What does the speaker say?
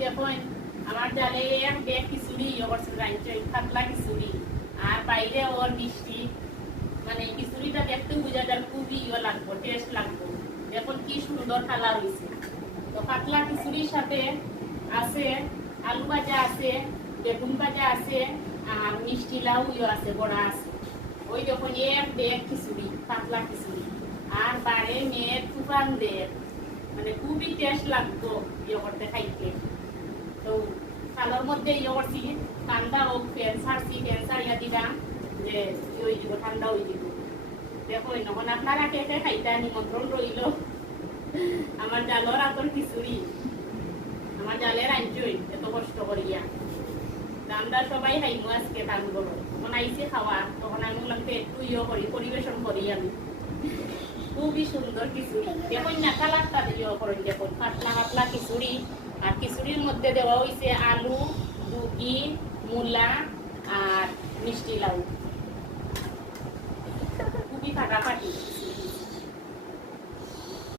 দেখুন আমার জালে এক ব্যাগ খিচুড়ি করছে রাইঞ্চই পাতলা খিচুড়ি আর বাইরে ওর মিষ্টি মানে খিচুড়িটা দেখতে বোঝা যায় খুবই লাগবো টেস্ট লাগবো দেখুন কি সুন্দর কালার হয়েছে তো পাতলা খিচুড়ির সাথে আছে আলু ভাজা আছে বেগুন ভাজা আছে আর মিষ্টি লাউ আছে বড়া আছে ওই দেখুন এক ব্যাগ খিচুড়ি পাতলা খিচুড়ি আর বাড়ে মেয়ের তুফান দেয় মানে খুবই টেস্ট লাগতো করতে খাইতে তো কালোর মধ্যে করছি ঠান্ডা হোক ফ্যান ছাড়ছি ফ্যান ছাড়িয়া দিলাম যে ওই দিব ঠান্ডা ওই দিব দেখো যখন আপনারা কে কে খাইতে নিমন্ত্রণ রইল আমার জালর আতর খিচুড়ি আমার জালের আনছই এত কষ্ট করিয়া আমরা সবাই খাইমু আজকে টান করো তখন আইসি খাওয়া তখন আমি বললাম একটু করি পরিবেশন করি আমি খুবই সুন্দর খিচুড়ি দেখুন না কালারটা করেন দেখুন পাতলা পাতলা খিচুড়ি আর খিচুড়ির মধ্যে দেওয়া হয়েছে আলু দুগি মূলা আর মিষ্টি লাউ খুবই ফাটাফাটি